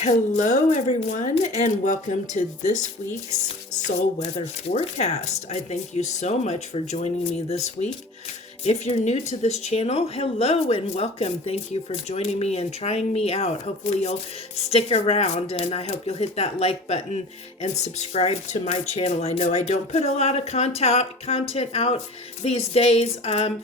Hello, everyone, and welcome to this week's Soul Weather Forecast. I thank you so much for joining me this week. If you're new to this channel, hello and welcome. Thank you for joining me and trying me out. Hopefully you'll stick around, and I hope you'll hit that like button and subscribe to my channel. I know I don't put a lot of content out these days. I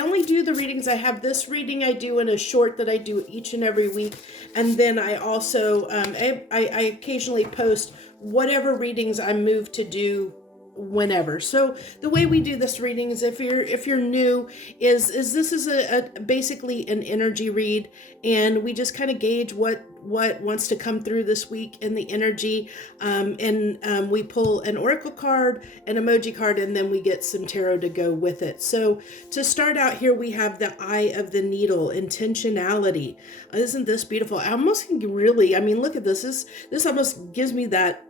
only do the readings. I have this reading I do in a short that I do each and every week. And then I also, I occasionally post whatever readings I'm moved to do whenever. So the way we do this reading is, if you're new, is this is a basically an energy read, and we just kind of gauge what wants to come through this week in the energy, and we pull an oracle card, an emoji card, and then we get some tarot to go with it. So to start out here, we have the Eye of the Needle, intentionality. Isn't this beautiful? I almost really, I mean, look at this. This almost gives me that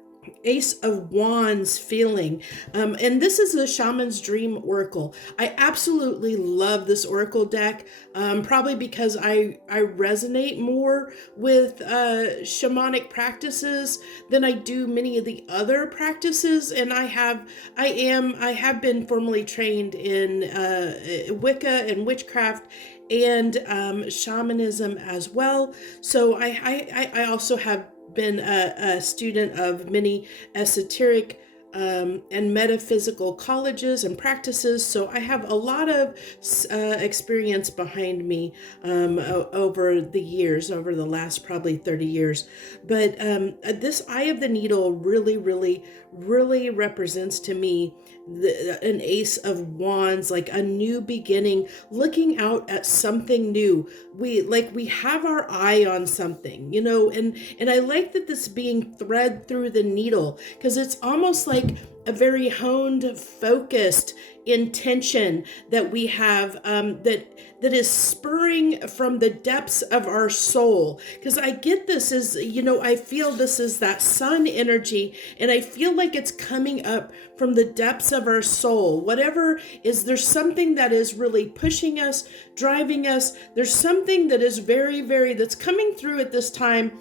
Ace of Wands feeling. And this is the Shaman's Dream Oracle. I absolutely love this Oracle deck, probably because I resonate more with shamanic practices than I do many of the other practices. And I have been formally trained in Wicca and witchcraft and shamanism as well. So I also have been a student of many esoteric and metaphysical colleges and practices, so I have a lot of experience behind me over the years, over the last probably 30 years. But this Eye of the Needle really represents to me an Ace of Wands, like a new beginning, looking out at something new. We have our eye on something, and I like that this being thread through the needle, because it's almost like a very honed, focused intention that we have, that is spurring from the depths of our soul. Because I get this is, I feel this is that sun energy, and I feel like it's coming up from the depths of our soul. Whatever is, there's something that is really pushing us, driving us. There's something that is that's coming through at this time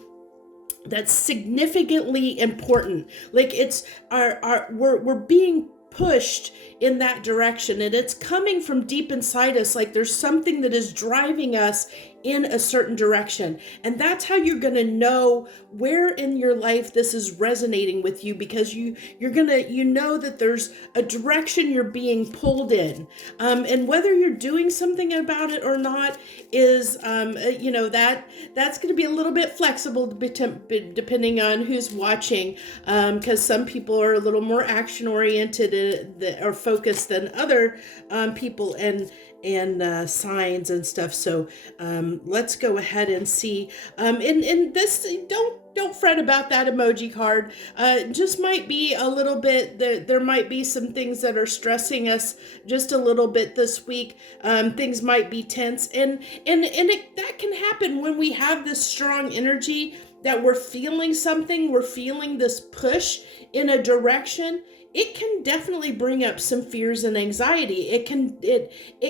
that's significantly important. Like it's we're being pushed in that direction, and it's coming from deep inside us. Like there's something that is driving us in a certain direction, and that's how you're going to know where in your life this is resonating with you, because you're going to know that there's a direction you're being pulled in, and whether you're doing something about it or not is that's going to be a little bit flexible depending on who's watching, because some people are a little more action oriented or focused than other people and signs and stuff. So let's go ahead and see. In this, don't fret about that emoji card. Just might be a little bit, there might be some things that are stressing us just a little bit this week. Things might be tense, and that can happen when we have this strong energy that we're feeling something, we're feeling this push in a direction. It can definitely bring up some fears and anxiety. It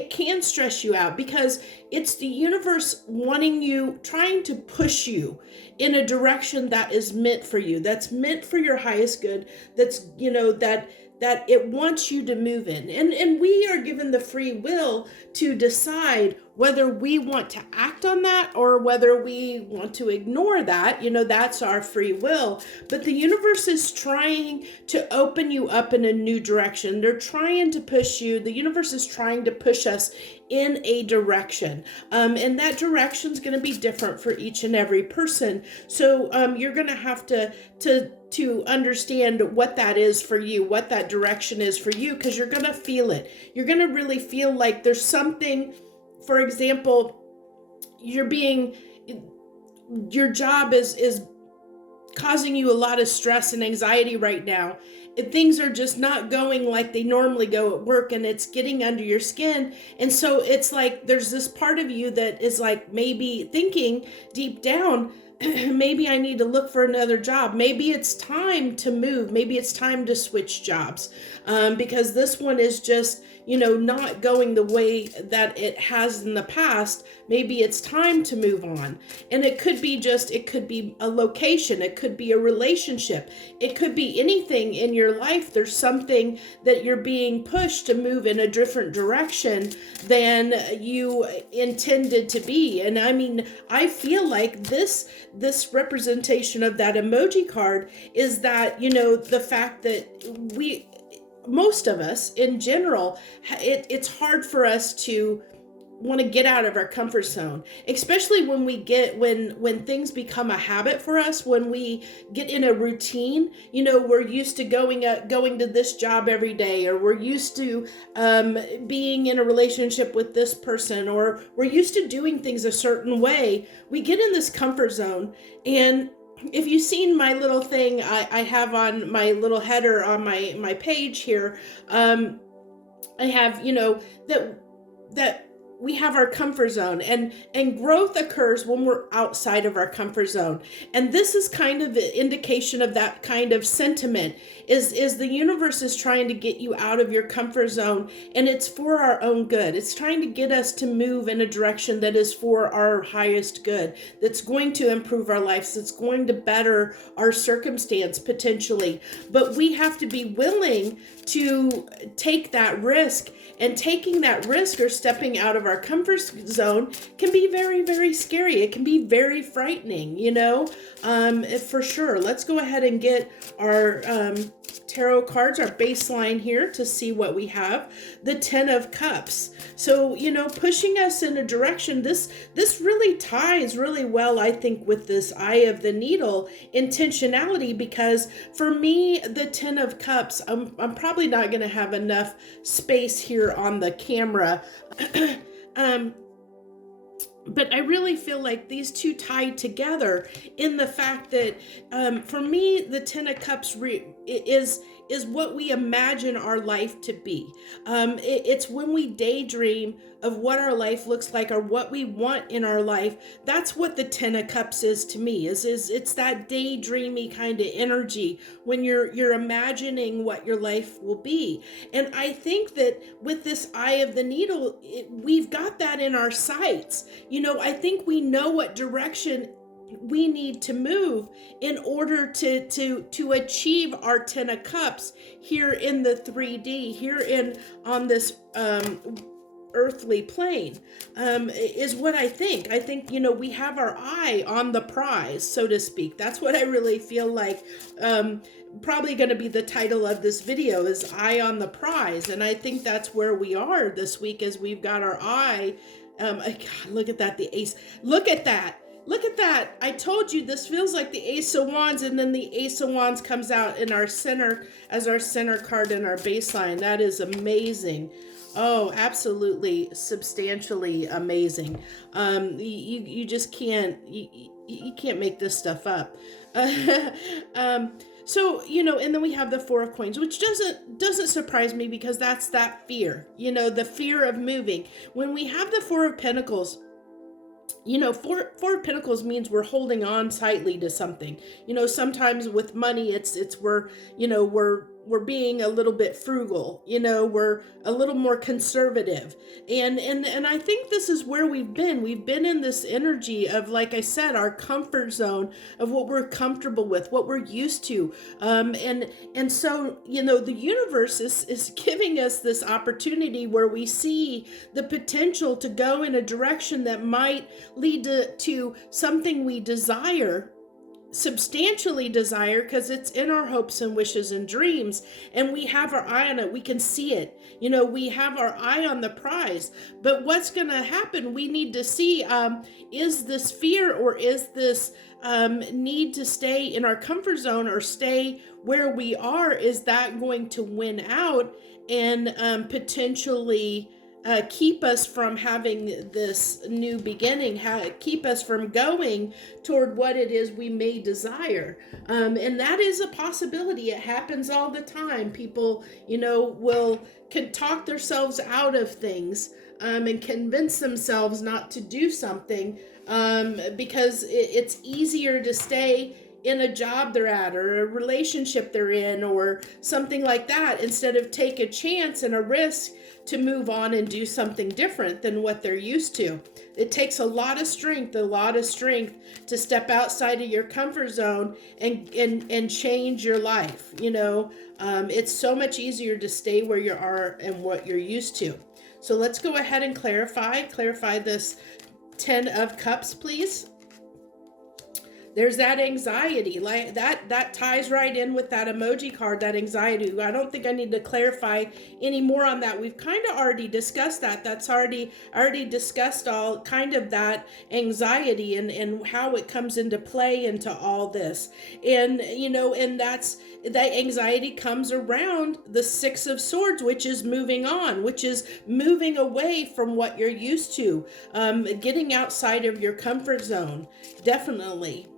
can stress you out, because it's the universe wanting you, trying to push you in a direction that is meant for you, that's meant for your highest good, that's, that it wants you to move in. And we are given the free will to decide whether we want to act on that or whether we want to ignore that. That's our free will. But the universe is trying to open you up in a new direction. They're trying to push you. The universe is trying to push us in a direction. And that direction is going to be different for each and every person. So you're going to have to understand what that is for you, what that direction is for you, because you're going to feel it. You're going to really feel like there's something. For example, your job is causing you a lot of stress and anxiety right now. If things are just not going like they normally go at work, and it's getting under your skin. And so it's like there's this part of you that is like maybe thinking deep down, maybe I need to look for another job. Maybe it's time to move. Maybe it's time to switch jobs, because this one is just, not going the way that it has in the past. Maybe it's time to move on. And it could be a location. It could be a relationship. It could be anything in your life. There's something that you're being pushed to move in a different direction than you intended to be. And I mean, I feel like this representation of that emoji card is that, the fact that most of us in general, it's hard for us to want to get out of our comfort zone, especially when things become a habit for us, when we get in a routine. We're used to going to this job every day, or we're used to being in a relationship with this person, or we're used to doing things a certain way. We get in this comfort zone. And if you've seen my little thing I have on my little header on my page here, I have, that we have our comfort zone, and growth occurs when we're outside of our comfort zone. And this is kind of the indication of that kind of sentiment, is the universe is trying to get you out of your comfort zone, and it's for our own good. It's trying to get us to move in a direction that is for our highest good, that's going to improve our lives, that's going to better our circumstance potentially. But we have to be willing to take that risk. And taking that risk, or stepping out of our comfort zone, can be very, very scary. It can be very frightening, for sure. Let's go ahead and get our tarot cards, our baseline here, to see what we have. The 10 of Cups. So, pushing us in a direction. This really ties really well, I think, with this Eye of the Needle intentionality, because for me, the 10 of Cups, I'm probably not going to have enough space here on the camera. But I really feel like these two tied together in the fact that, for me, the 10 of Cups is what we imagine our life to be. It's when we daydream of what our life looks like, or what we want in our life. That's what the 10 of Cups is to me. It's that daydreamy kind of energy when you're imagining what your life will be. And I think that with this Eye of the Needle, we've got that in our sights. I think we know what direction we need to move in order to achieve our 10 of Cups here in the 3D, here on this earthly plane, is what I think. I think, we have our eye on the prize, so to speak. That's what I really feel like. Probably going to be the title of this video, is Eye on the Prize. And I think that's where we are this week, as we've got our eye. God, look at that, the Ace. Look at that. Look at that. I told you this feels like the Ace of Wands, and then the Ace of Wands comes out in our center as our center card in our baseline. That is amazing. Oh, absolutely, substantially amazing. You just can't, you can't make this stuff up. So, and then we have the Four of Coins, which doesn't surprise me, because that's that fear, the fear of moving. When we have the Four of Pentacles, Four of Pentacles means we're holding on tightly to something. Sometimes with money, it's we're being a little bit frugal, we're a little more conservative. And I think this is where we've been in this energy of, like I said, our comfort zone, of what we're comfortable with, what we're used to. And so, the universe is giving us this opportunity where we see the potential to go in a direction that might lead to something we desire, substantially desire, because it's in our hopes and wishes and dreams, and we have our eye on it. We can see it. We have our eye on the prize. But what's going to happen? We need to see, is this fear, or is this need to stay in our comfort zone, or stay where we are, is that going to win out and potentially keep us from having this new beginning, keep us from going toward what it is we may desire. And that is a possibility. It happens all the time. People, can talk themselves out of things and convince themselves not to do something because it's easier to stay in a job they're at or a relationship they're in or something like that instead of take a chance and a risk to move on and do something different than what they're used to. It takes a lot of strength to step outside of your comfort zone and change your life. It's so much easier to stay where you are and what you're used to. So let's go ahead and clarify this 10 of Cups, please. There's that anxiety, like that ties right in with that emoji card, that anxiety. I don't think I need to clarify any more on that. We've kind of already discussed that. That's already discussed all kind of that anxiety and how it comes into play into all this. And, and that anxiety comes around the Six of Swords, which is moving on, which is moving away from what you're used to, getting outside of your comfort zone, definitely.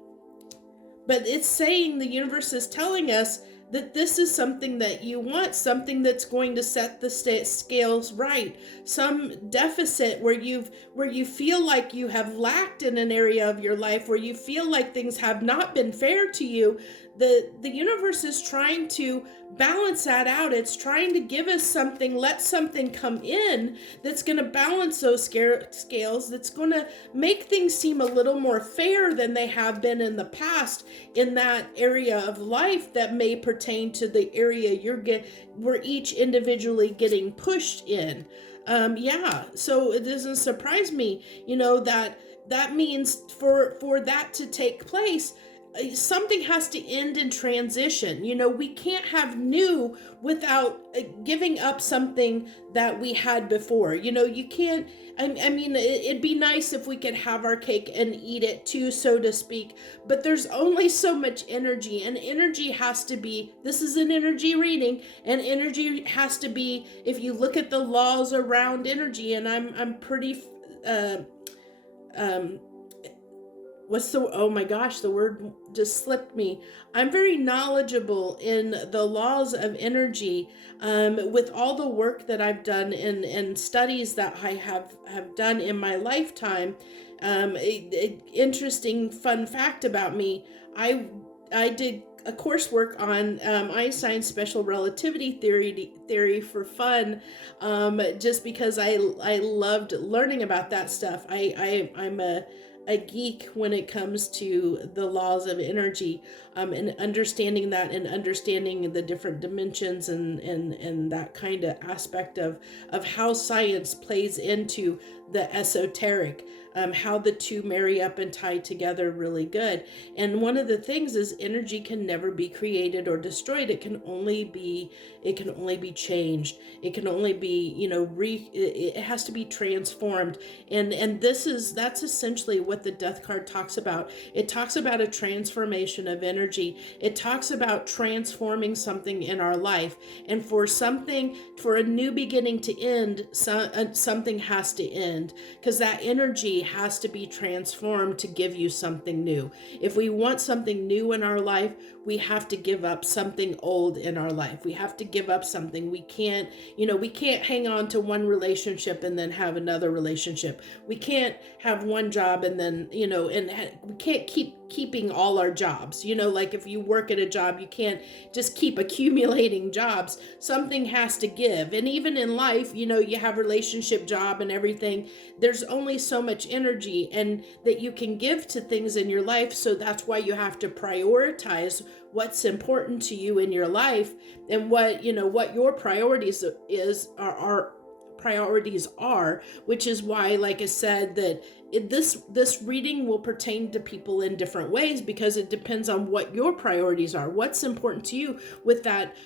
But it's saying, the universe is telling us that this is something that you want, something that's going to set the scales right. Some deficit where you feel like you have lacked in an area of your life, where you feel like things have not been fair to you. The universe is trying to balance that out. It's trying to give us something, let something come in that's going to balance those scales, that's going to make things seem a little more fair than they have been in the past in that area of life that may pertain to the area we're each individually getting pushed in. So it doesn't surprise me, that means for that to take place, something has to end in transition. We can't have new without giving up something that we had before. You can't, it'd be nice if we could have our cake and eat it too, so to speak, but there's only so much energy, and energy has to be, this is an energy reading, and energy has to be, if you look at the laws around energy, and I'm pretty, oh my gosh, the word just slipped me. I'm very knowledgeable in the laws of energy, with all the work that I've done and studies that I have done in my lifetime. Interesting fun fact about me, I did a coursework on Einstein's special relativity theory for fun, just because I loved learning about that stuff. I'm a geek when it comes to the laws of energy, and understanding that, and understanding the different dimensions and that kind of aspect of how science plays into the esoteric, how the two marry up and tie together really good. And one of the things is energy can never be created or destroyed. It can only be changed. It can only be, it has to be transformed. And that's essentially what the Death card talks about. It talks about a transformation of energy. It talks about transforming something in our life. And for a new beginning to end, something has to end, because that energy has to be transformed to give you something new. If we want something new in our life, we have to give up something old in our life. We have to give up something. We can't hang on to one relationship and then have another relationship. We can't have one job and then, we can't keeping all our jobs. Like if you work at a job, you can't just keep accumulating jobs. Something has to give. And even in life, you have relationship, job, and everything. There's only so much energy and that you can give to things in your life. So that's why you have to prioritize what's important to you in your life, and what your priorities are, which is why, like I said, that this reading will pertain to people in different ways, because it depends on what your priorities are, what's important to you with that.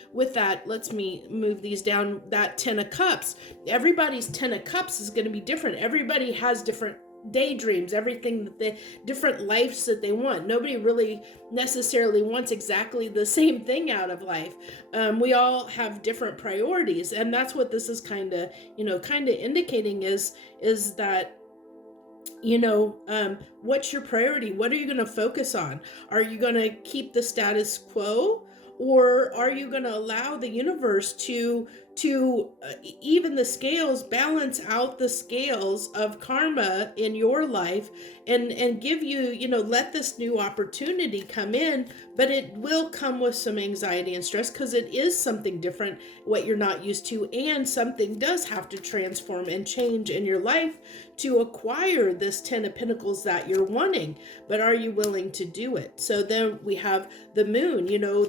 Let me move these down. That 10 of Cups, everybody's 10 of Cups is going to be different. Everybody has different daydreams, everything that they, different lives that they want. Nobody really necessarily wants exactly the same thing out of life. We all have different priorities, and that's what this is kind of indicating is that what's your priority? What are you going to focus on? Are you going to keep the status quo, or are you going to allow the universe to to even the scales, balance out the scales of karma in your life, and give you, let this new opportunity come in, but it will come with some anxiety and stress because it is something different, what you're not used to, and something does have to transform and change in your life to acquire this 10 of Pentacles that you're wanting. But are you willing to do it? So then we have the moon,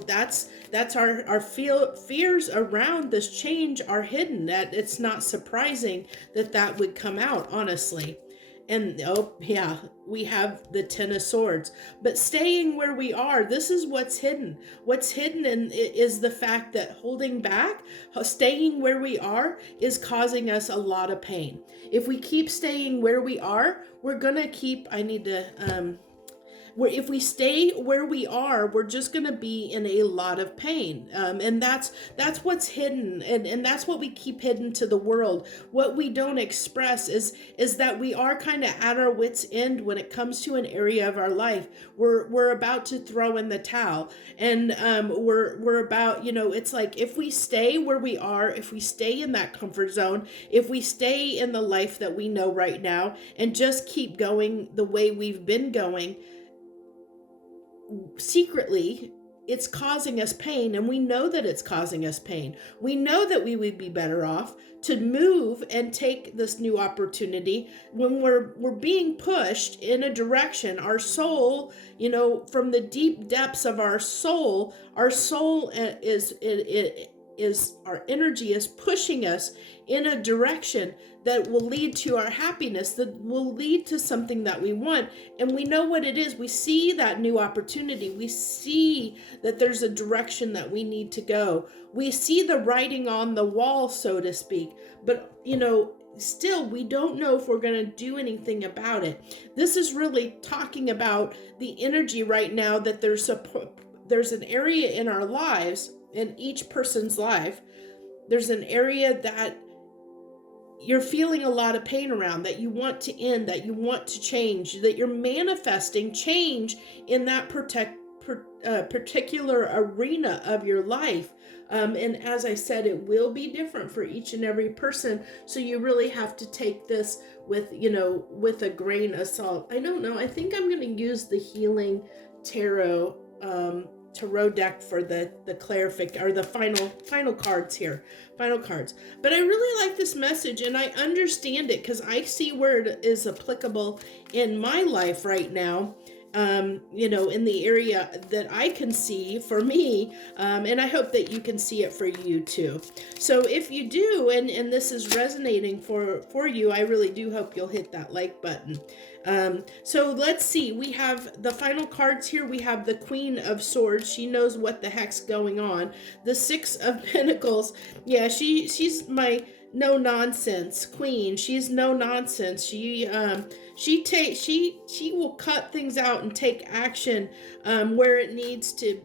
that's our fears around this change are hidden. That it's not surprising that would come out, honestly. And we have the 10 of Swords. But staying where we are, this is what's hidden. What's hidden is the fact that holding back, staying where we are, is causing us a lot of pain. If we keep staying where we are, we're gonna keep, if we stay where we are, we're just going to be in a lot of pain. And that's what's hidden. And that's what we keep hidden to the world. What we don't express is that we are kind of at our wit's end when it comes to an area of our life. We're about to throw in the towel. And we're about, it's like if we stay where we are, if we stay in that comfort zone, if we stay in the life that we know right now and just keep going the way we've been going, secretly it's causing us pain, and we know that it's causing us pain. We know that we would be better off to move and take this new opportunity when we're being pushed in a direction. Our soul, from the deep depths of our soul is our energy is pushing us in a direction that will lead to our happiness, that will lead to something that we want. And we know what it is. We see that new opportunity. We see that there's a direction that we need to go. We see the writing on the wall, so to speak. But, still, we don't know if we're going to do anything about it. This is really talking about the energy right now, that there's an area in our lives, in each person's life, there's an area that you're feeling a lot of pain around, that you want to end, that you want to change, that you're manifesting change in that particular arena of your life. And as I said, it will be different for each and every person. So you really have to take this with a grain of salt. I don't know. I think I'm going to use the Healing Tarot deck for the clarific or the final cards here, final cards. But I really like this message, and I understand it because I see where it is applicable in my life right now. In the area that I can see for me, and I hope that you can see it for you too. So if you do, and this is resonating for you, I really do hope you'll hit that like button. So let's see, we have the final cards here. We have the Queen of Swords. She knows what the heck's going on. The Six of Pentacles. Yeah, she's my no nonsense queen. She's no nonsense. She will cut things out and take action where it needs to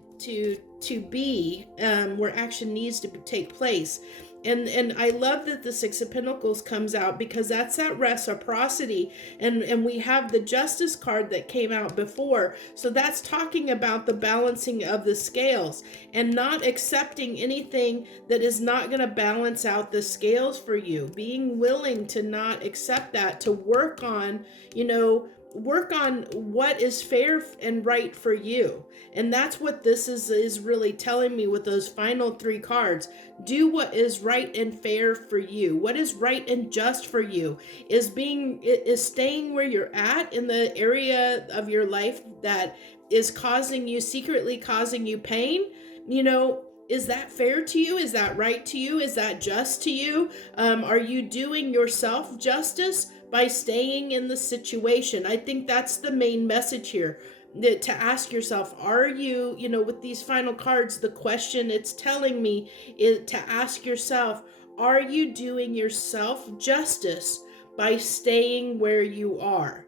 be, where action needs to take place. And I love that the Six of Pentacles comes out, because that's that reciprocity. And we have the Justice card that came out before. So that's talking about the balancing of the scales and not accepting anything that is not going to balance out the scales for you. Being willing to not accept that, to work on what is fair and right for you. And that's what this is really telling me with those final three cards. Do what is right and fair for you. What is right and just for you is staying where you're at in the area of your life that is secretly causing you pain. Is that fair to you? Is that right to you? Is that just to you? Are you doing yourself justice by staying in the situation? I think that's the main message here, to ask yourself, are you, with these final cards, the question it's telling me is to ask yourself, are you doing yourself justice by staying where you are?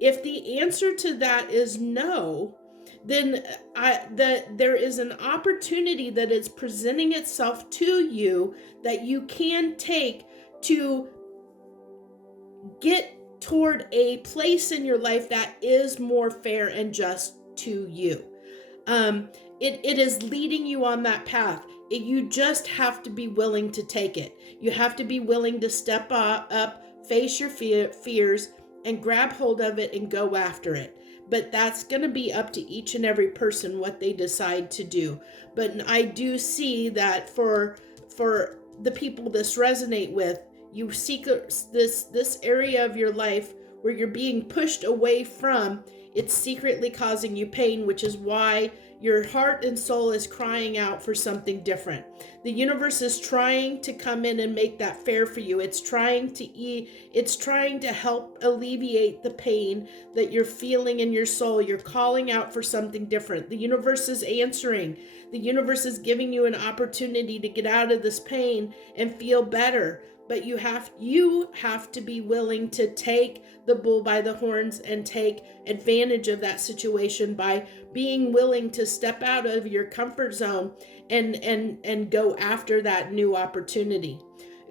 If the answer to that is no, then there is an opportunity that is presenting itself to you that you can take to get toward a place in your life that is more fair and just to you. It is leading you on that path. You just have to be willing to take it. You have to be willing to step up, face your fears, and grab hold of it and go after it. But that's going to be up to each and every person what they decide to do. But I do see that for the people this resonate with, you seek this area of your life where you're being pushed away from. It's secretly causing you pain, which is why your heart and soul is crying out for something different. The universe is trying to come in and make that fair for you. It's trying to help alleviate the pain that you're feeling in your soul. You're calling out for something different. The universe is answering. The universe is giving you an opportunity to get out of this pain and feel better. But you have to be willing to take the bull by the horns and take advantage of that situation by being willing to step out of your comfort zone and go after that new opportunity.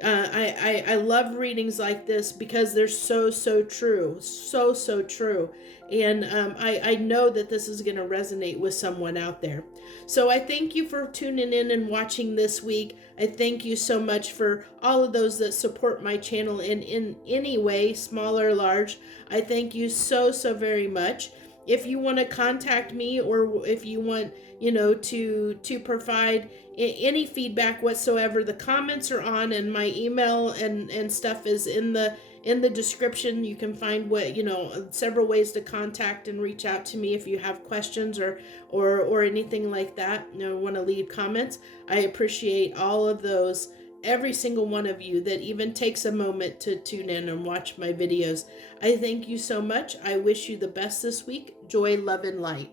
I love readings like this because they're so true, so true, and I know that this is going to resonate with someone out there. So I thank you for tuning in and watching this week. I thank you so much for all of those that support my channel in any way, small or large. I thank you so very much. If you want to contact me, or if you want, to provide any feedback whatsoever, the comments are on, and my email and stuff is in the description. You can find several ways to contact and reach out to me if you have questions or anything like that. Want to leave comments. I appreciate all of those. Every single one of you that even takes a moment to tune in and watch my videos. I thank you so much. I wish you the best this week. Joy, love, and light.